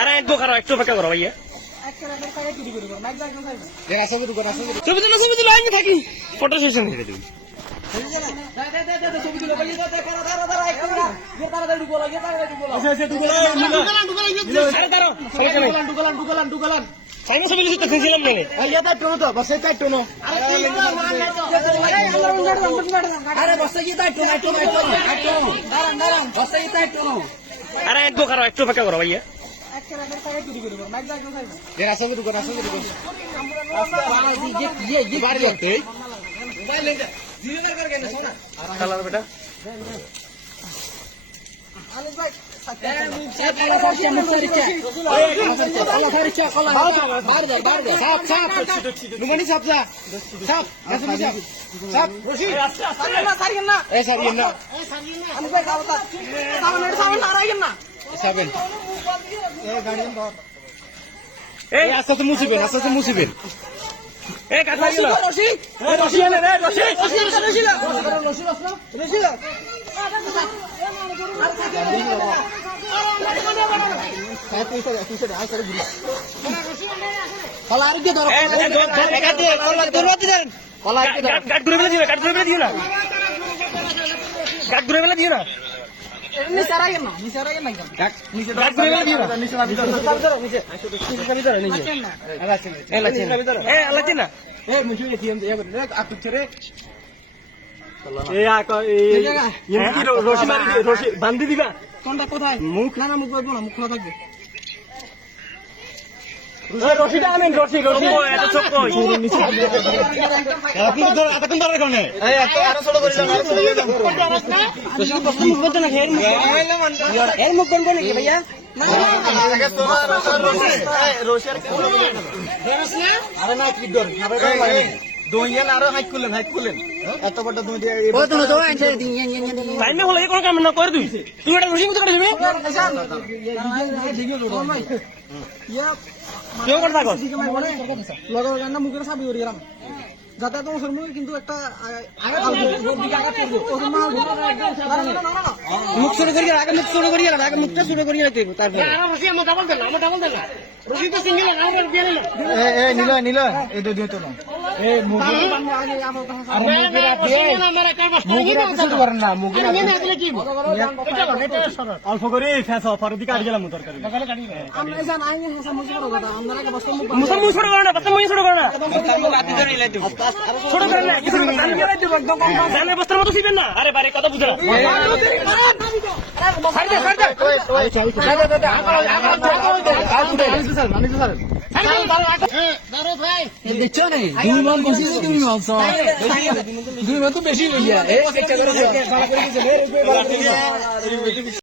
আরে একটু খারাপ একটু অপেক্ষা করো ভাইয়া ছবি তুলো আমি থাকি ফটো সেশন আরে একটু খারাপ একটু অপেক্ষা করো ভাইয়া বেটা আস্তে আস্তে মুছিবেন আস্তে আস্তে মুছিবেন কাজ লাগিল বান্ধি দিবা কোনটা কোথায় মুখ না মুখ বলবো না মুখ খোলা থাকবে রশিটা আনেন রশি রশি এত ছোট কই আপনি ধর এতক্ষণ ধরে কোনে এই এত আরো ছোট করে দাও রশি প্রশ্ন মুখ বলতে না এর মুখ বলবো নাকি ভাইয়া আরে না কি ধর দইয়ান আরো হাইট করলেন এত বড় তুমি দিয়ে ও তুমি তো আনছে টাইমে হলো এই কোন কাম না করে দিই তুমি এটা রশি মতো করে দিবি কেউ করে থাকো লগর গান্না মুখের সাবি করি গেলাম যাতে তোমার শর্মা কিন্তু একটা মুখ শুরু করি আগে মুখ শুরু করি আগে মুখটা শুরু করি তারপরে নিল এই দুই তো না এই অল্প করে পরের দিকে আট গেলাম তরকারি বস্তার মতো ফিরবেন না আরে বারে কথা বুঝা দেখছো না 2 মান বসি তুমি ভাবছো 2 মান তো বেশি হইয়া